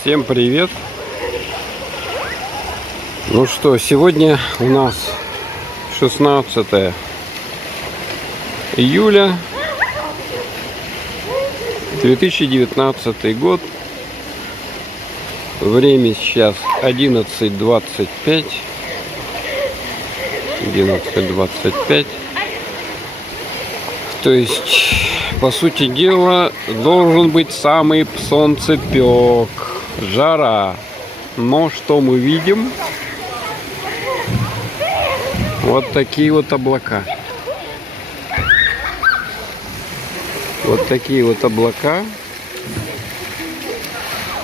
Всем привет! Ну что, сегодня у нас 16 июля 2019 год. Время сейчас 11:25. 11:25. То есть, по сути дела, должен быть самый солнцепек. Жара. Но что мы видим? Вот такие вот облака. Вот такие вот облака.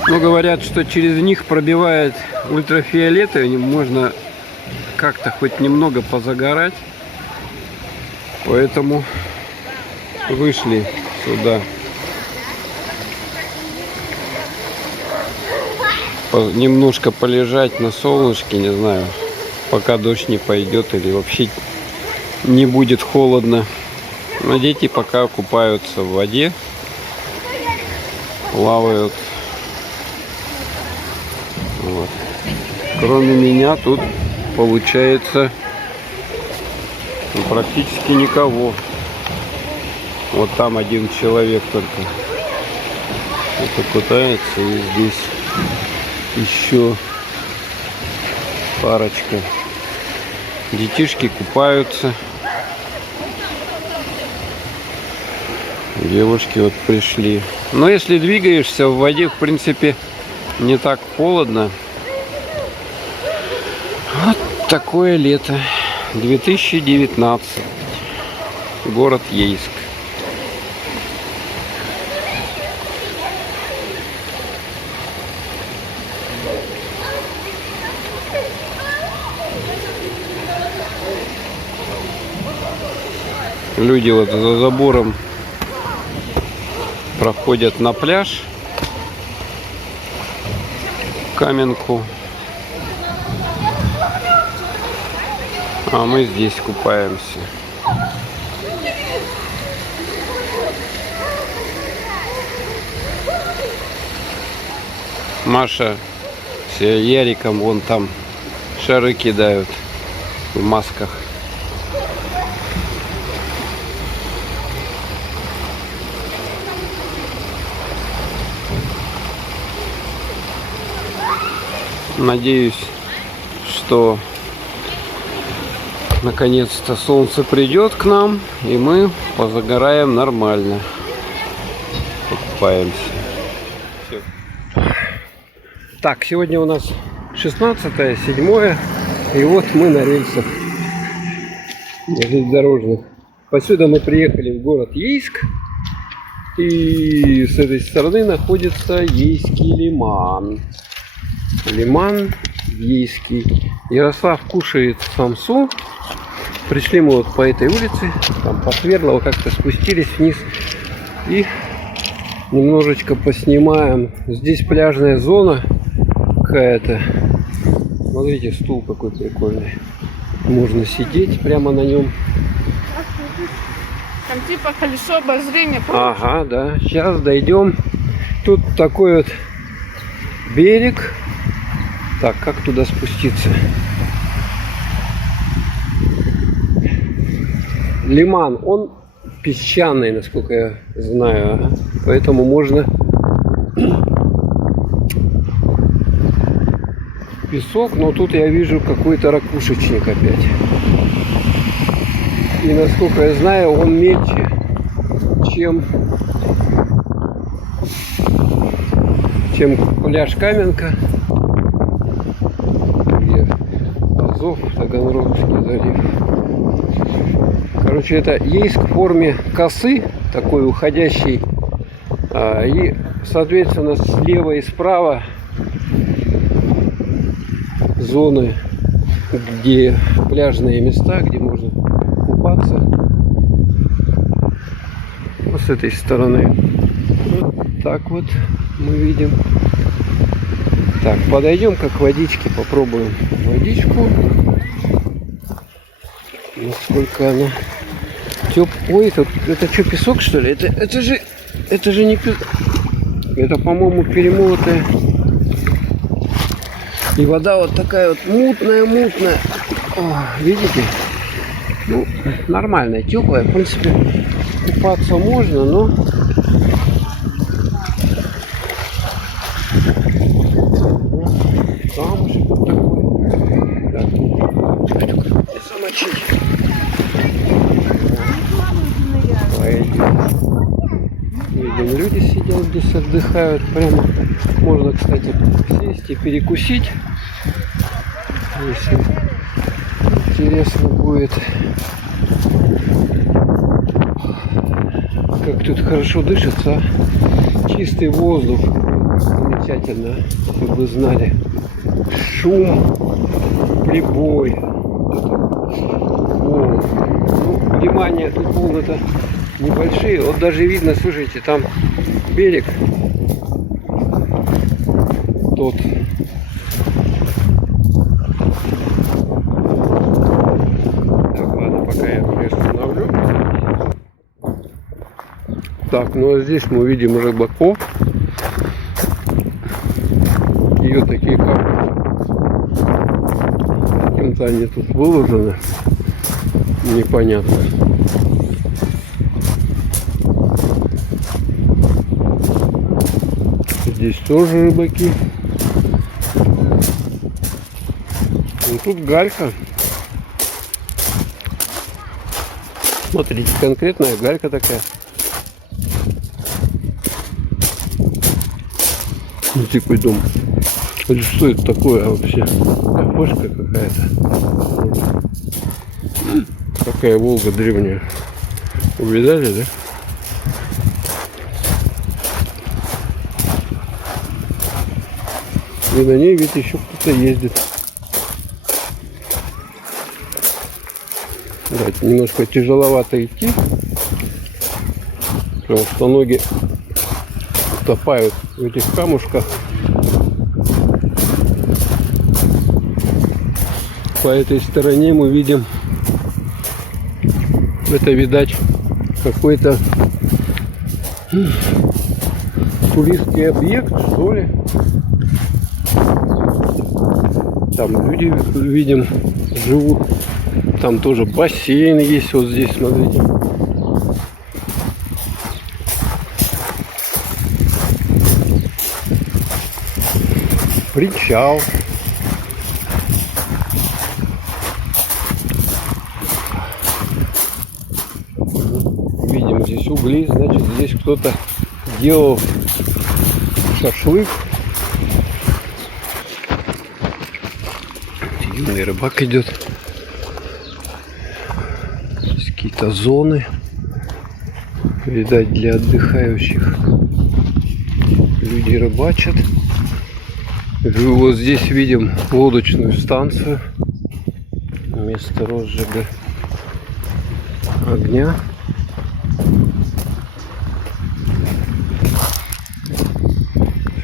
Ну, говорят, что через них пробивает ультрафиолет, и можно как-то хоть немного позагорать. Поэтому вышли сюда. Немножко полежать на солнышке, не знаю, пока дождь не пойдет или вообще не будет холодно. Но дети пока купаются в воде, плавают. Вот. Кроме меня тут получается практически никого. Вот там один человек только это купается, и здесь еще парочка. Детишки купаются. Девушки вот пришли. Но если двигаешься в воде, в принципе, не так холодно. Вот такое лето. 2019. Город Ейск. Люди вот за забором проходят на пляж, Каменку, а мы здесь купаемся. Маша с Яриком вон там шары кидают в масках. Надеюсь, что наконец-то солнце придет к нам, и мы позагораем нормально. Покупаемся. Все. Так, сегодня у нас 16-е, 7-е, и вот мы на рельсах железнодорожных. Посюда мы приехали в город Ейск, и с этой стороны находится Ейский лиман. Лиман Ейский. Ярослав кушает самсу. Пришли мы вот по этой улице, там по Свердлову как-то спустились вниз и немножечко поснимаем. Здесь пляжная зона какая-то. Смотрите, стул какой прикольный. Можно сидеть прямо на нем. Там типа колесо обозрения. Ага, да. Сейчас дойдем. Тут такой вот берег. Так, как туда спуститься? Лиман, он песчаный, насколько я знаю, поэтому можно песок, но тут я вижу какой-то ракушечник опять. И насколько я знаю, он мельче, чем пляж Каменка. Азов, Таганрогский залив. Короче, это Ейск в форме косы, такой уходящий. И, соответственно, слева и справа зоны, где пляжные места, где можно купаться. Вот с этой стороны. Вот так вот мы видим. Так, подойдем к водичке, попробуем водичку. Насколько она Ой, это что, песок, что ли? Это же не песок. Это, по-моему, перемолотая И вода вот такая вот мутная. О, видите? Ну, нормальная, теплая. В принципе, купаться можно, но камушек вот такой. Так, не замочить. Видим, люди сидят здесь, отдыхают. Прямо можно, кстати, сесть и перекусить, если интересно будет. Как тут хорошо дышится. Чистый воздух. Замечательно, чтобы вы знали. Шум, прибой. Ну, внимание, тут волны-то небольшие. Вот даже видно, слушайте, там берег тот. Так, ладно, пока я приостановлю. Так, ну а здесь мы видим рыбаков. И вот такие камни. Каким-то они тут выложены. Непонятно. Здесь тоже рыбаки. Ну, тут галька. Смотрите, конкретная галька такая. Ну, типа дом. Или что это такое вообще? Кафешка какая-то. Какая Волга древняя. Увидали, да? И на ней, ведь еще кто-то ездит. Да, немножко тяжеловато идти, потому что ноги утопают в этих камушках. По этой стороне мы видим, это, видать, какой-то туристский объект, что ли. Там люди, видим, живут. Там тоже бассейн есть. Вот здесь, смотрите. Причал. Видим здесь угли. Значит, здесь кто-то делал шашлык. Юный рыбак идет. Здесь какие-то зоны, видать, для отдыхающих. Люди рыбачат. Вот здесь видим лодочную станцию. Место розжига огня.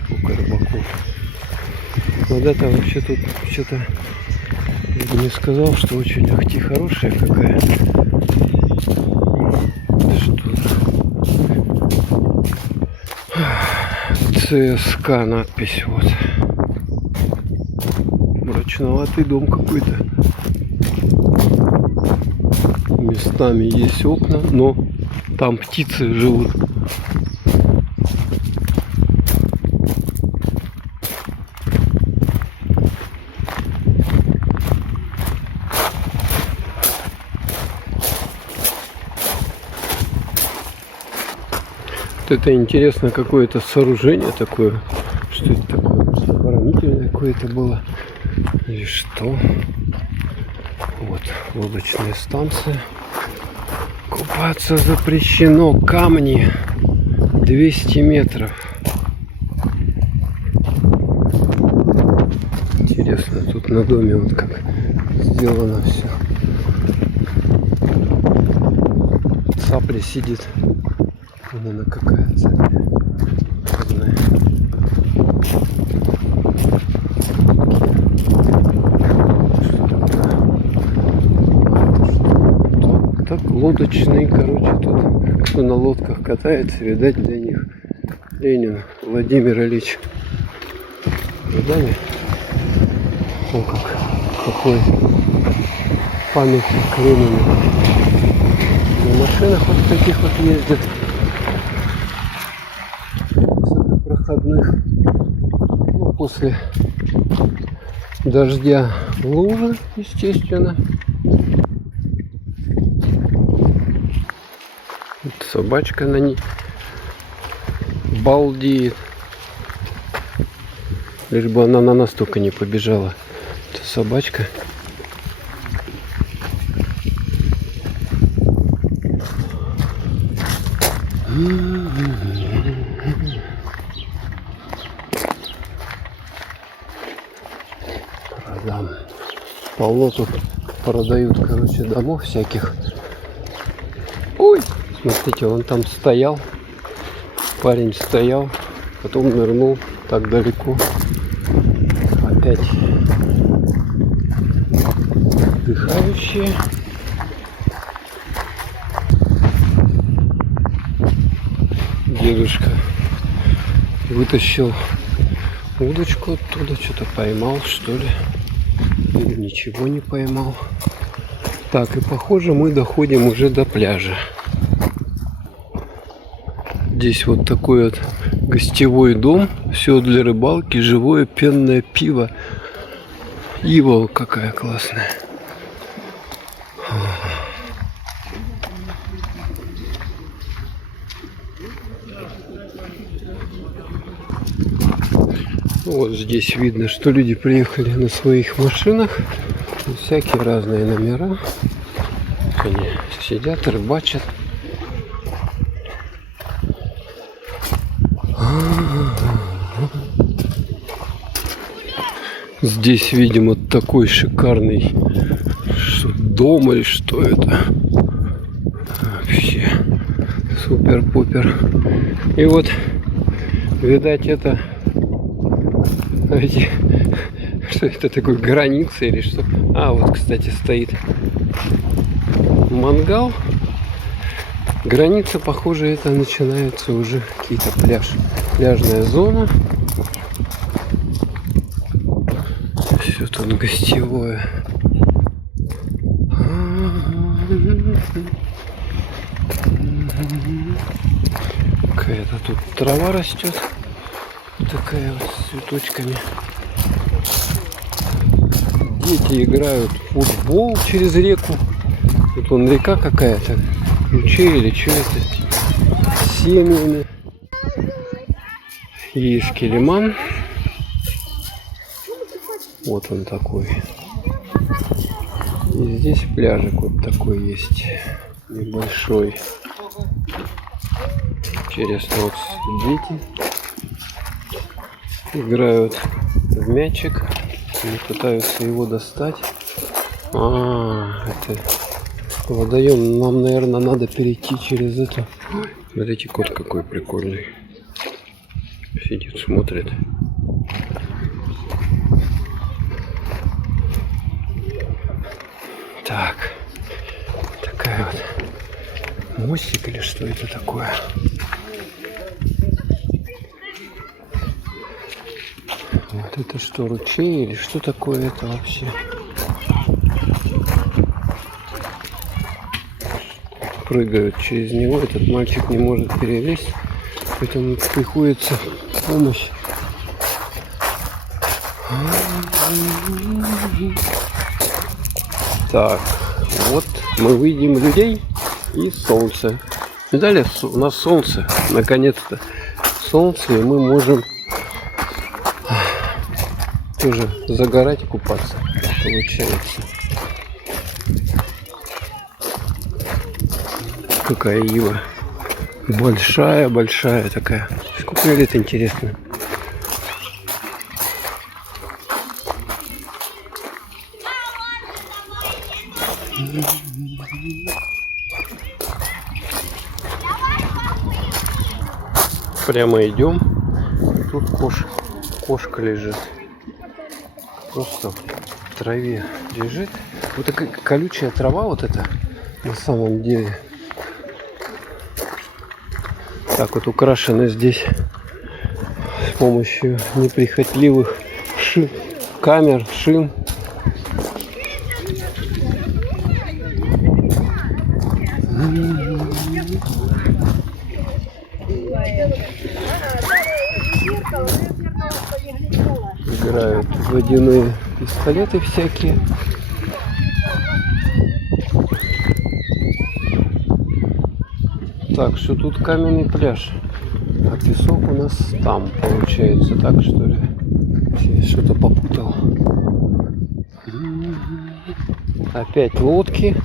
Сколько рыбаков. Вода-то вообще тут что-то... Я бы не сказал, что очень ахти хорошая какая. Что? ЦСК надпись вот. Мрачноватый дом какой-то. Местами есть окна, но там птицы живут. Это интересно, какое-то сооружение такое. Что это такое? Оборонительное какое-то было. Или что? Вот, лодочная станция. Купаться запрещено. Камни 200 метров. Интересно, тут на доме вот как сделано все. Цапля сидит. Вон она какая цапля. Так, лодочный, короче, тут кто на лодках катается, видать, для них Ленин Владимир Ильич. Видали? О, какой памятник Ленину. На машинах вот таких вот ездят. Проходных. Ну, после дождя лужи, естественно. Вот собачка на ней балдеет. Лишь бы она на нас только не побежала. Это собачка. Продам. Полно тут продают, короче, домов всяких. Ой, смотрите, он там стоял. Парень стоял, потом нырнул так далеко. Опять отдыхающие. Дедушка вытащил удочку оттуда, что-то поймал, что ли. Или ничего не поймал. Так, и похоже, мы доходим уже до пляжа. Здесь вот такой вот гостевой дом. Все для рыбалки, живое пенное пиво. Ива какая классная. Вот здесь видно, что люди приехали на своих машинах. Всякие разные номера. Они сидят, рыбачат. Здесь, видимо, такой шикарный дом или что это. Вообще супер-пупер. И вот, видать, это что это такое, граница или что? А, вот, кстати, стоит мангал. Граница, похоже, это начинается уже какие-то пляжная зона. Все тут гостевое. Какая-то тут трава растет. Такая вот с цветочками. Дети играют в футбол через реку. Тут вон река какая-то. Ручей или что это? Семьями. Есть Килиман. Вот он такой. И здесь пляжик вот такой есть. Небольшой. Интересно, вот дети играют в мячик. Они пытаются его достать. Это водоем. Нам, наверное, надо перейти через это. Смотрите, кот какой прикольный. Сидит, смотрит. Так. Такая вот мостик или что это такое? Вот это что, ручей или что такое это вообще? Прыгают через него, этот мальчик не может перелезть, поэтому приходится помощь. Так, вот мы видим людей и солнце. И далее у нас солнце, наконец-то солнце, и мы можем тоже загорать и купаться, получается. Какая ива. Большая такая. Сколько лет, интересно? Прямо идем. Тут кошка лежит. Просто в траве лежит. Вот такая колючая трава вот эта на самом деле. Так вот украшена здесь с помощью неприхотливых камер, шин. Играют водяные пистолеты всякие. Так, что тут каменный пляж, а песок у нас там получается, так что ли? Я что-то попутал. Опять лодки,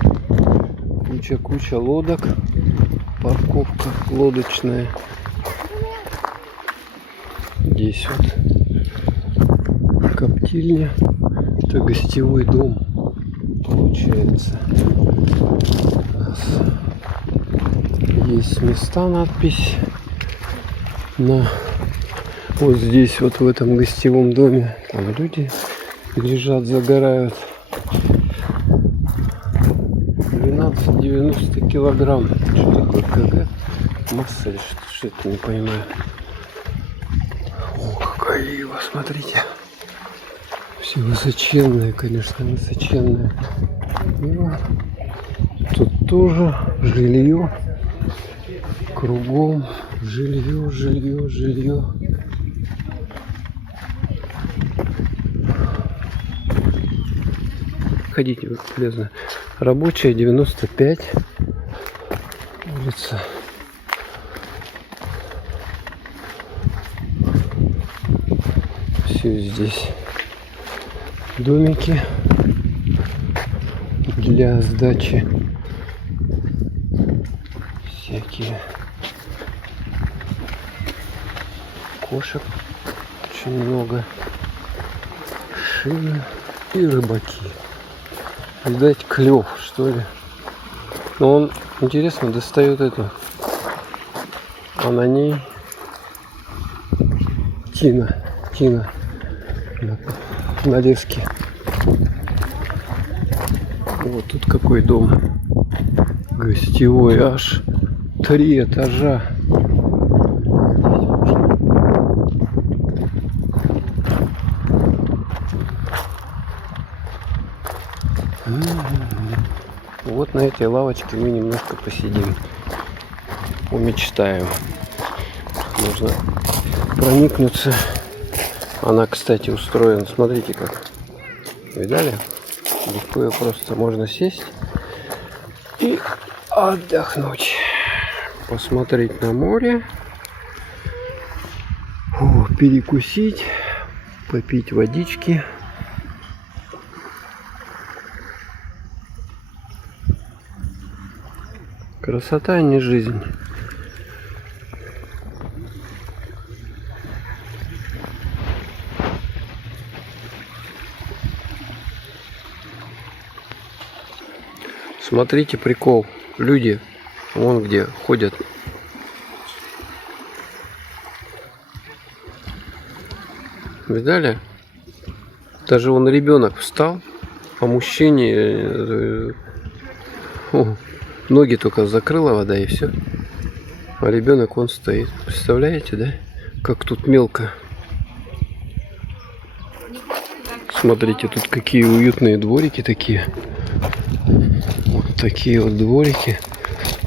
куча лодок, парковка лодочная. Здесь вот коптильня, это гостевой дом получается. У нас есть места, надпись на вот здесь вот в этом гостевом доме. Там люди лежат, загорают. 12,90 килограмм. Что такое КГ? Масса или что это, не понимаю. О, какая ива, смотрите. Все высоченные, конечно, высоченные. Ива. Тут тоже жилье. Кругом жилье. Ходите, полезно. Рабочая 95. Улица. Все здесь домики для сдачи. Всякие кошек очень много, шины и рыбаки. Видать, клев, что ли. Но он, интересно, достает эту, а на ней тина на леске. Вот тут какой дом гостевой, аж 3 этажа. Вот на этой лавочке мы немножко посидим, помечтаем. Нужно проникнуться. Она, кстати, устроена, смотрите как. Видали? Легко ее просто можно сесть и отдохнуть. Посмотреть на море. Перекусить. Попить водички. Красота, а не жизнь. Смотрите, прикол. Люди вон где ходят. Видали? Даже вон ребенок встал, а мужчине ноги только закрыла вода и все. А ребенок он стоит. Представляете, да? Как тут мелко. Смотрите, тут какие уютные дворики такие. Вот такие вот дворики.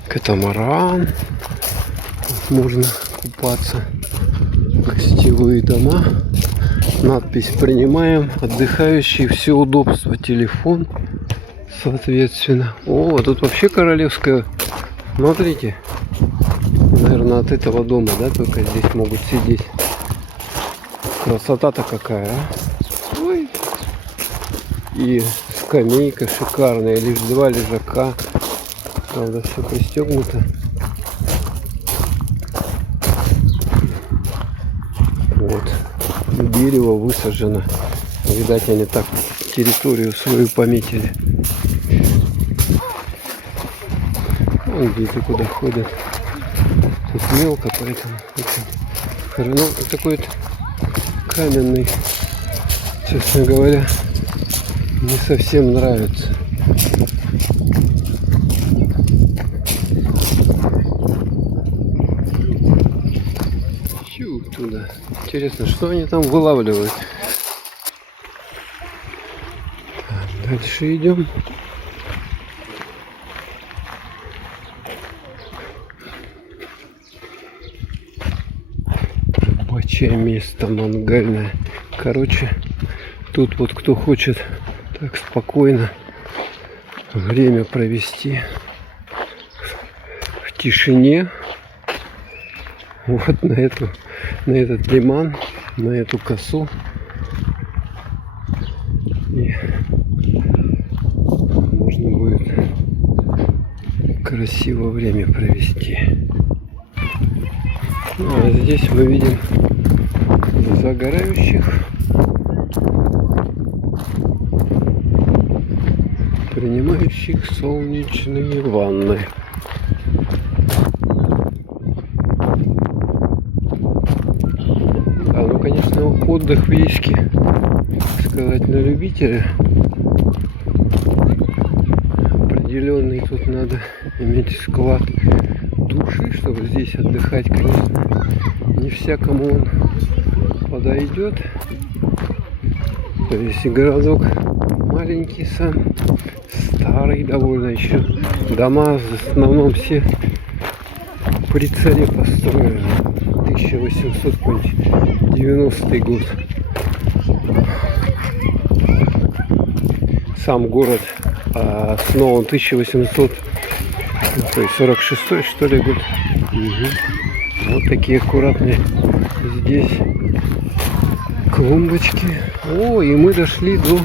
Катамаран. Можно купаться. Гостевые дома. Надпись «Принимаем отдыхающие, все удобства». Телефон. Соответственно. О, тут вообще королевская. Смотрите. Наверное, от этого дома, да, только здесь могут сидеть. Красота-то какая, а? Ой. И скамейка шикарная. Лишь 2 лежака. Правда, все пристегнуто. Вот. Дерево высажено. Видать, они так территорию свою пометили. Вон дети куда ходят. Тут мелко, поэтому ну, такой вот каменный, честно говоря, не совсем нравится. Туда. Интересно, что они там вылавливают? Дальше идем. Рабочее место мангальное. Короче, тут вот кто хочет так спокойно время провести в тишине, вот на этот лиман, на эту косу, и можно будет красиво время провести. А здесь мы видим загорающих, принимающих солнечные ванны. Да, ну конечно, отдых в Ейске, так сказать, на любителя. Определенный тут надо иметь склад души, чтобы здесь отдыхать, конечно. Не всякому он подойдет. То есть городок маленький сам, старый довольно еще. Дома в основном все при царе построены. 1890 год. Сам город основан 1846, что ли, год. Угу. Вот такие аккуратные здесь клумбочки. О, и мы дошли до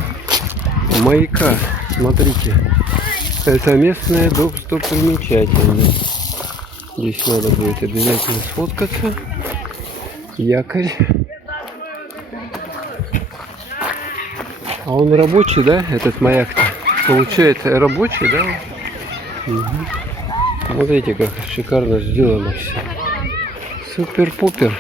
маяка. Смотрите, это местная достопримечательность. Здесь надо будет обязательно сфоткаться. Якорь. А он рабочий, да, этот маяк-то? Получается, рабочий, да? Угу. Смотрите, как шикарно сделано все. Супер-пупер.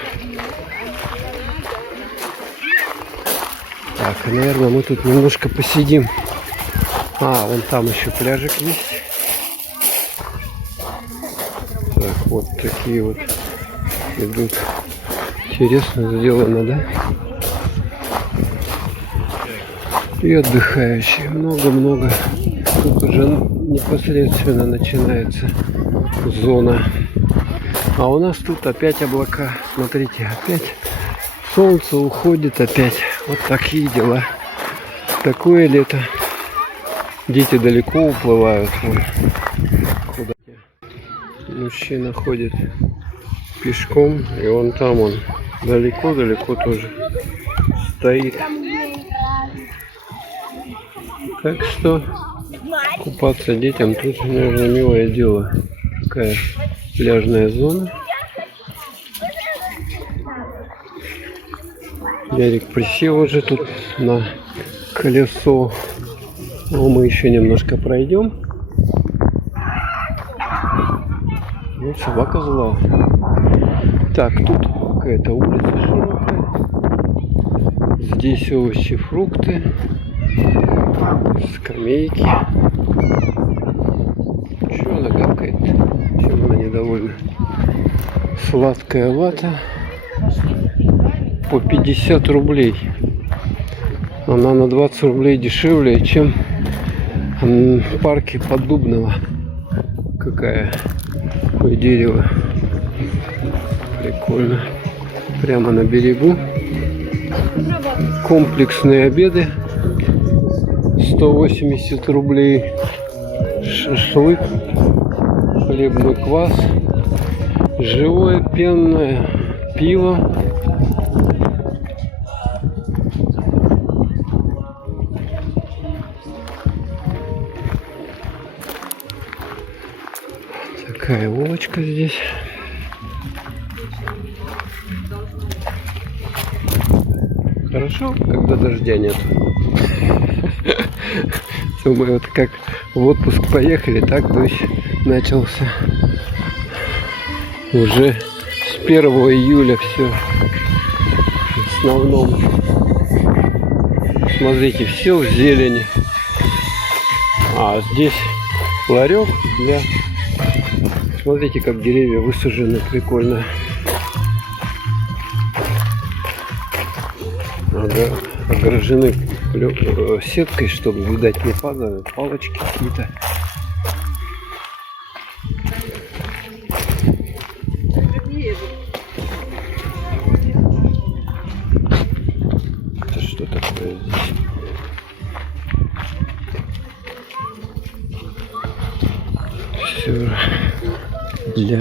Так, наверное, мы тут немножко посидим. А, вон там еще пляжик есть. Так, вот такие вот идут. Интересно сделано, да? И отдыхающие. Много-много. Тут уже непосредственно начинается зона. А у нас тут опять облака. Смотрите, опять солнце уходит опять. Вот такие дела. Такое лето. Дети далеко уплывают. Вон. Куда? Мужчина ходит пешком. И он там, он далеко-далеко тоже стоит. Так что купаться детям тут, наверное, милое дело. Такая пляжная зона. Ярик присел уже тут на колесо. Но мы еще немножко пройдем. Ну, собака зла. Так, тут какая-то улица широкая. Здесь овощи, фрукты. Скамейки. Чего она гавкает? Чем она недовольна? Сладкая вата. По 50 рублей. Она на 20 рублей дешевле, чем в парке Поддубного. Какое дерево. Прикольно. Прямо на берегу. Комплексные обеды. 180 рублей. Шашлык. Хлебный квас. Живое пенное пиво. Такая улочка здесь. Хорошо, когда дождя нет. Мы вот как в отпуск поехали, так дождь начался. Уже с 1 июля все в основном. Смотрите, все в зелени. А здесь ларек для... Смотрите, как деревья высажены, прикольно. Ага, огражены сеткой, чтобы, видать, не падают палочки какие-то. Это что такое здесь? Все.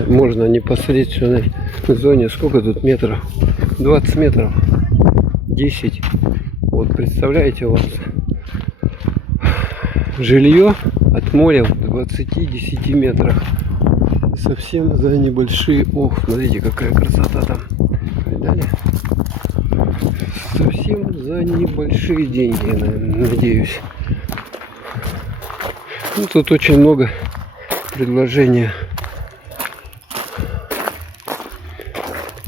Можно непосредственно в зоне. Сколько тут метров? 20 метров. 10. Вот представляете, у вас жилье от моря в 20-10 метрах. Совсем за небольшие. Ох, смотрите, какая красота там. Видали? Совсем за небольшие деньги, я надеюсь. Ну, тут очень много предложений.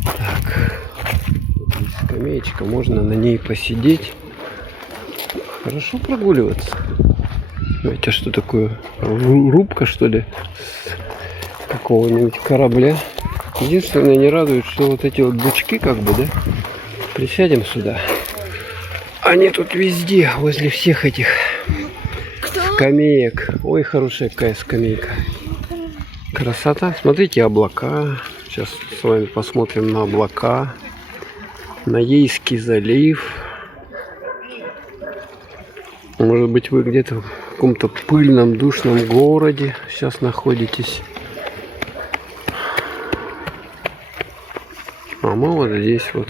Так, здесь скамеечка, можно на ней посидеть. Хорошо прогуливаться. Знаете, что такое? Рубка, что ли? С какого-нибудь корабля. Единственное, не радует, что вот эти вот бычки, как бы, да? Присядем сюда. Они тут везде, возле всех этих скамеек. Ой, хорошая какая скамейка. Красота. Смотрите, облака. Сейчас с вами посмотрим на облака. На Ейский залив. Может быть, вы где-то в каком-то пыльном, душном городе сейчас находитесь. А мы вот здесь вот,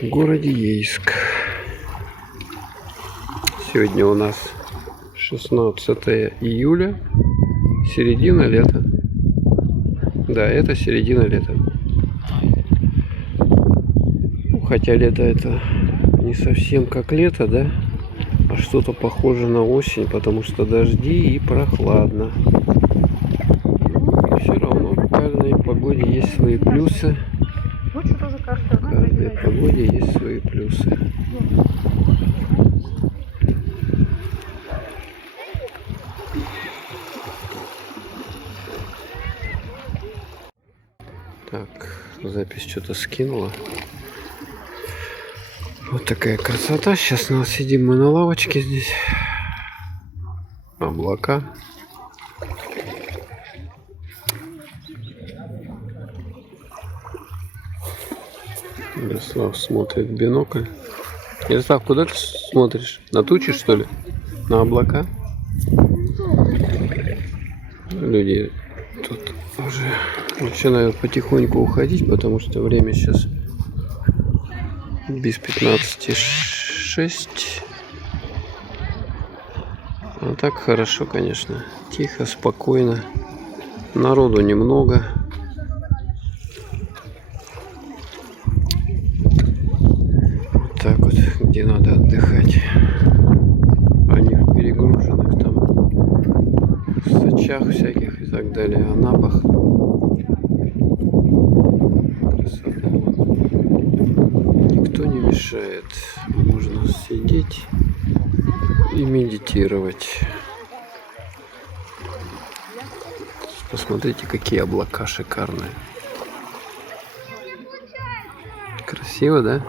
в городе Ейск. Сегодня у нас 16 июля, середина лета. Да, это середина лета. Ну, хотя лето это не совсем как лето, да? А что-то похоже на осень, потому что дожди и прохладно. Но все равно в каждой погоде есть свои плюсы. В каждой погоде есть свои плюсы. Так, запись что-то скинула. Вот такая красота. Сейчас сидим мы на лавочке здесь. Облака. Ярослав смотрит в бинокль. Ярослав, куда ты смотришь? На тучи, что ли? На облака? Люди тут уже начинают потихоньку уходить, потому что время сейчас без 15:06. А так хорошо, конечно. Тихо, спокойно. Народу немного. Вот так вот, где надо отдыхать. А не в перегруженных там в Сочах всяких и так далее, Анапах. Красота. Никто не мешает. Можно сидеть и медитировать. Посмотрите, какие облака шикарные. Красиво, да?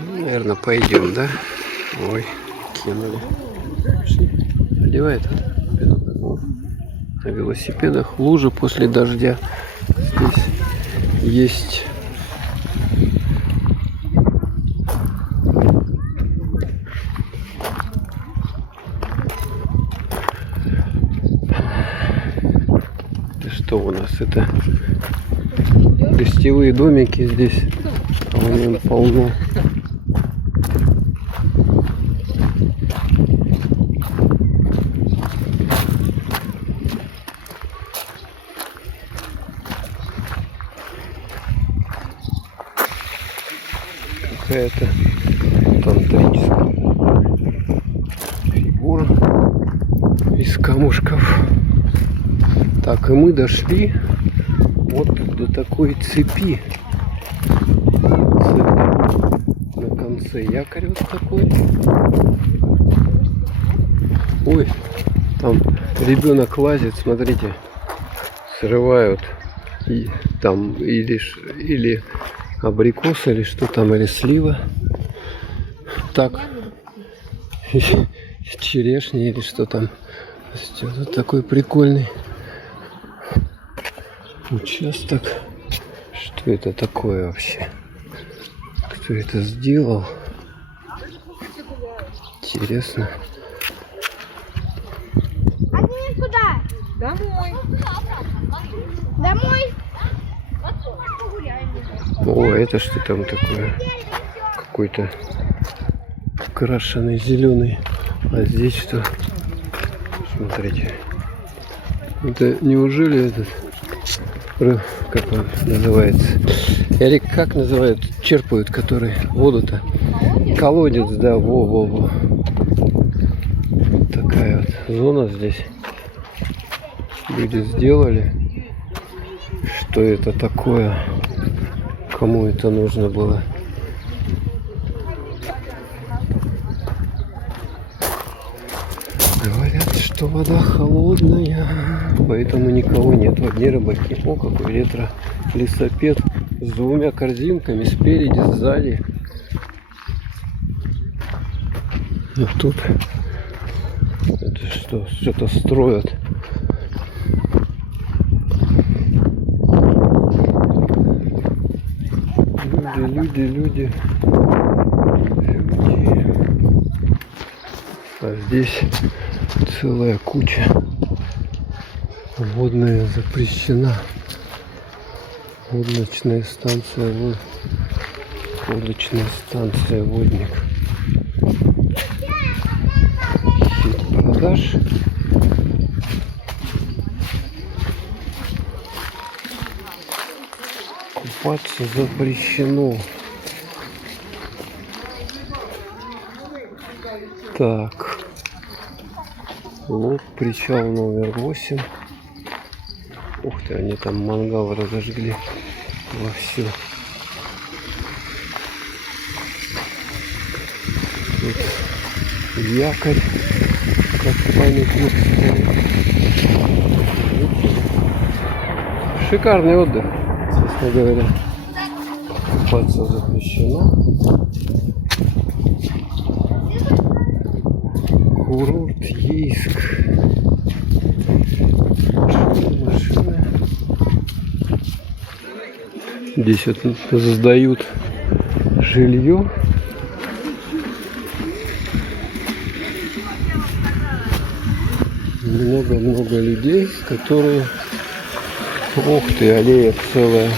Наверное, пойдем, да? Ой, кинули. Одевает. На велосипедах лужи после дождя. Здесь есть это что у нас? Это гостевые домики здесь. Полно. Какая-то тантрическая фигура из камушков. Так, и мы дошли вот до такой цепи. На конце якорь вот такой. Ой, там ребенок лазит, смотрите. Срывают. И там или абрикос, или что там, или слива. Так. Черешня или что там. Вот такой прикольный участок. Что это такое вообще? Кто это сделал? Интересно. Они куда? Домой. Домой. О, это что там такое? Какой-то крашеный зеленый. А здесь что? Смотрите. Это неужели этот, как он называется? Или как называют, черпают, который воду-то? Колодец, да, во-во-во. Вот такая вот зона здесь. Люди сделали. Что это такое? Кому это нужно было? Говорят, что вода холодная, поэтому никого нет. Одни рыбаки. О, какой ретро-лесопед с двумя корзинками спереди, сзади. А тут это что? Что-то строят. Люди. А здесь целая куча. Водная запрещена. Водочная станция. Водочная станция Водник. Продаж. Купаться запрещено. Так. Вот причал номер 8. Ух ты, они там мангал разожгли вовсю. Тут якорь, как памятник. Шикарный отдых, честно говоря. Купаться запрещено. Курорт Ейск. Машины. Здесь вот сдают жилье. Много-много людей, которые... Ух ты, аллея целая.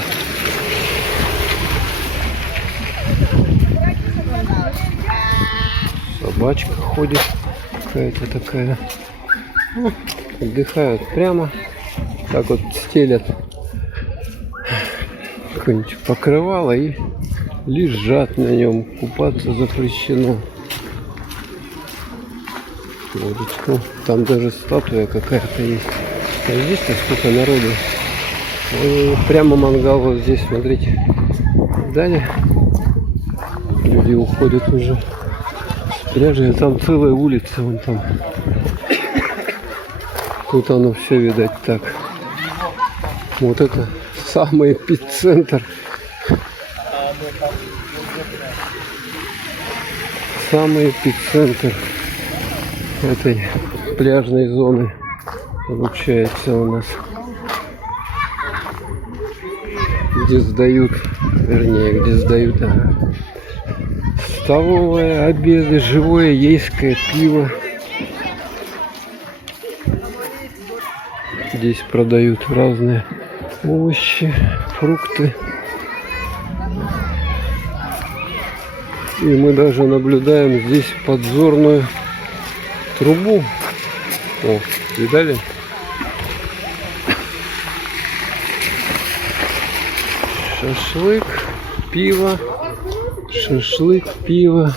Собачка ходит какая-то такая. Отдыхают прямо. Так вот стелят какое-нибудь покрывало и лежат на нем. Купаться запрещено. Вот, там даже статуя какая-то есть. А здесь-то сколько народу. И прямо мангал вот здесь, смотрите. Далее люди уходят уже с пляжа. Там целая улица, вон там. Тут оно все, видать, так. Вот это самый эпицентр. Самый эпицентр этой пляжной зоны получается у нас. Где сдают, вернее, где сдают, столовые, обеды, живое ейское пиво. Здесь продают разные овощи, фрукты. И мы даже наблюдаем здесь подзорную трубу. О, видали? Шашлык, пиво,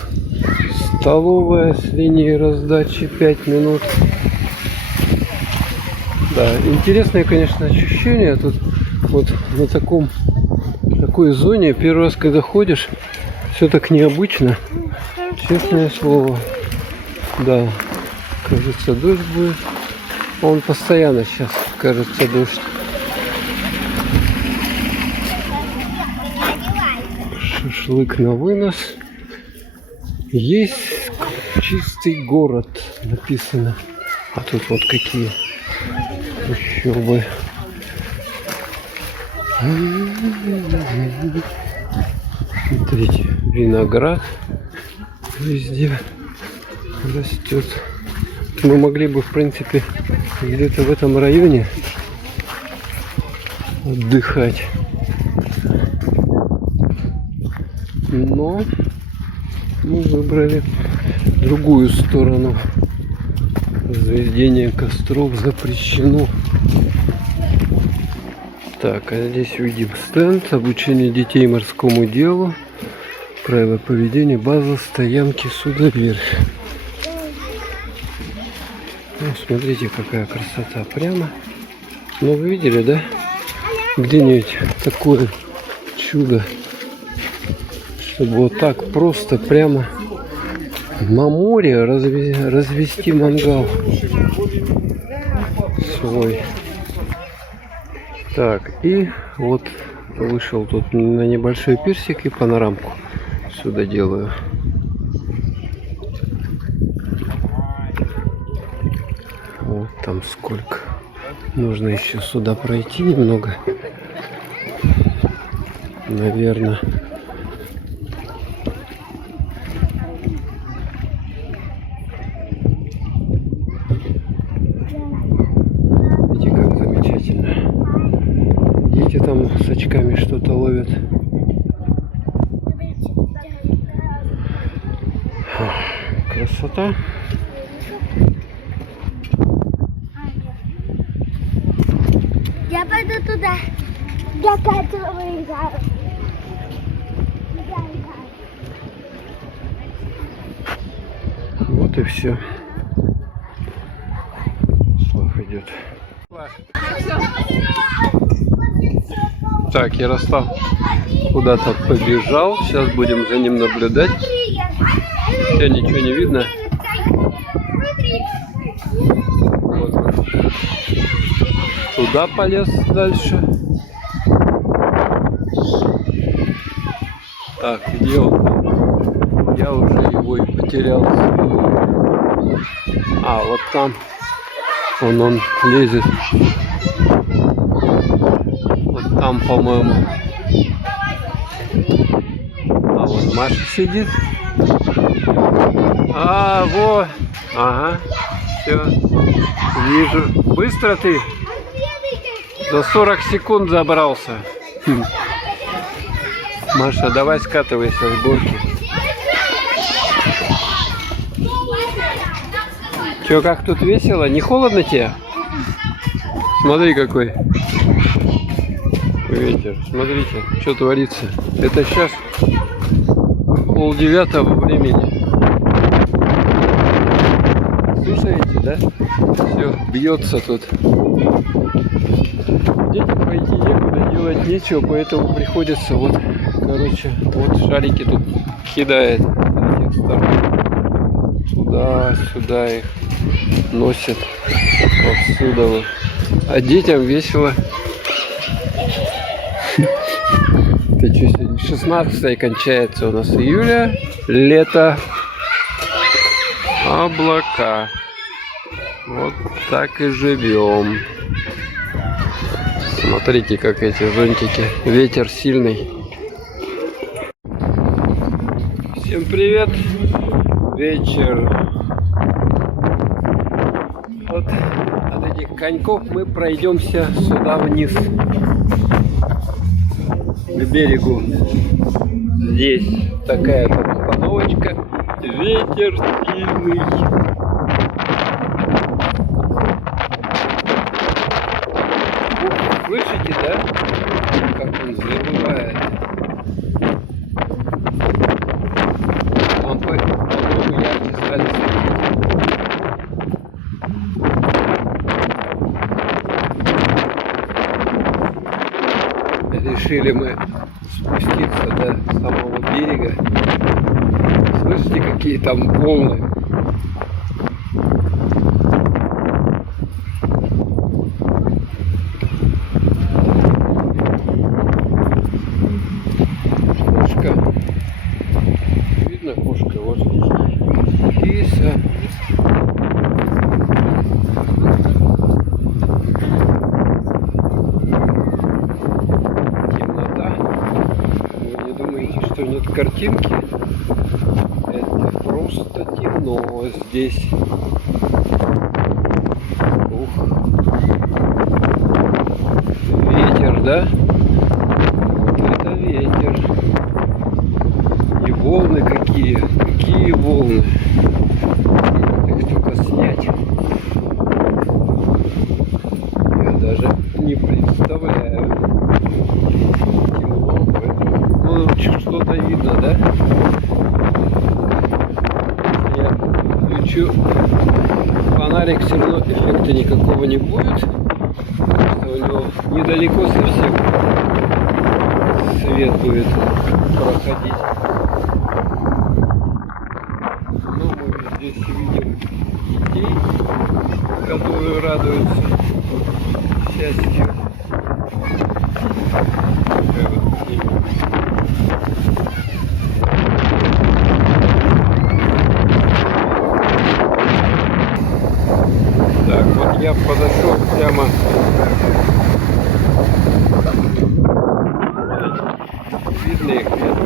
столовая с линии раздачи 5 минут. Да, интересное, конечно, ощущение. Тут Вот на такой зоне первый раз, когда ходишь, все так необычно. Честное слово. Да, кажется, дождь будет. Он постоянно сейчас, кажется, дождь. Шашлык на вынос. Есть чистый город написано. А тут вот какие еще бы. Смотрите, виноград везде растет. Мы могли бы, в принципе, где-то в этом районе отдыхать. Но мы выбрали другую сторону. Разведение костров запрещено. Так, а здесь видим стенд. Обучение детей морскому делу. Правила поведения. База стоянки судоверфь. Ну, смотрите, какая красота. Прямо. Ну, вы видели, да? Где-нибудь такое чудо. Чтобы вот так просто прямо на море развести мангал свой. Так, и вот вышел тут на небольшой пирсик и панорамку сюда делаю. Вот там сколько. Нужно еще сюда пройти немного. Наверное. Видите, как замечательно. Дети там с очками что-то ловят. Красота. Я пойду туда. Я Катю выиграю. Вот и все. Слав идет. Так, Ярослав куда-то побежал. Сейчас будем за ним наблюдать. Хотя ничего не видно. Вот. Туда полез дальше. Так, где он там? Я уже его и потерял. А, вот там. Он лезет. Вот там, по-моему. А вот Маша сидит. А, вот. Ага. Все. Вижу. Быстро ты. За 40 секунд забрался. Маша, давай скатывайся с горки. Че, как тут весело? Не холодно тебе? Смотри какой ветер. Смотрите, что творится. Это сейчас 8:30 времени. Слушаете, да? Все, бьется тут. Детям пойти некуда, делать нечего, поэтому приходится вот, короче, вот шарики тут кидает с этих сторон. Туда-сюда их носят. Отсюда вот. А детям весело. Ты что, сегодня 16 кончается у нас июля, лето, облака. Вот так и живем. Смотрите, как эти зонтики. Ветер сильный. Всем привет. Вечер. Вот от этих коньков мы пройдемся сюда вниз. К берегу. Здесь такая обстановочка. Ветер сильный. Слышите, да? Как он завывает. Лампы намного ярче стали светить. решили мы спуститься до самого берега. Слышите, какие там волны? Кошка. Видно кошка? Вот киса. Темнота. Вы не думаете, что нет картинки? Это просто темно здесь. Ух. Ветер, да? Вот это ветер. И волны какие. Какие волны. Их только снять. Я даже не представляю. Темно, поэтому... Ну, что-то видно, да? Я включу фонарик, все равно эффекта никакого не будет. Потому что у него недалеко совсем свет будет проходить. Ну, мы здесь видим детей, которые радуются счастью. Такая вот книга. Так, вот я подошел прямо. Видно их, нет?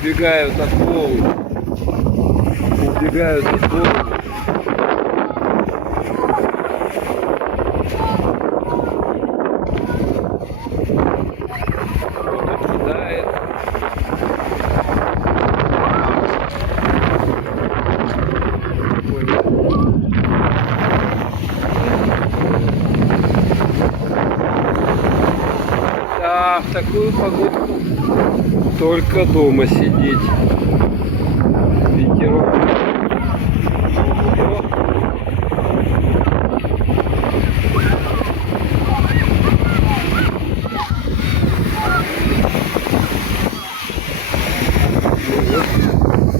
Убегают от волн. Убегают от волн. Кто-то кидает. Да, в такую погоду только дома сидеть. Ветерок. Ого.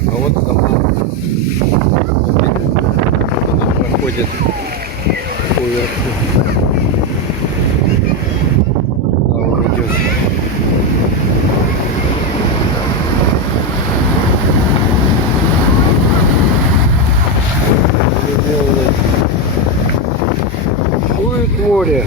А вот сама она проходит поверху. Да, он идет. Волны. Дует море.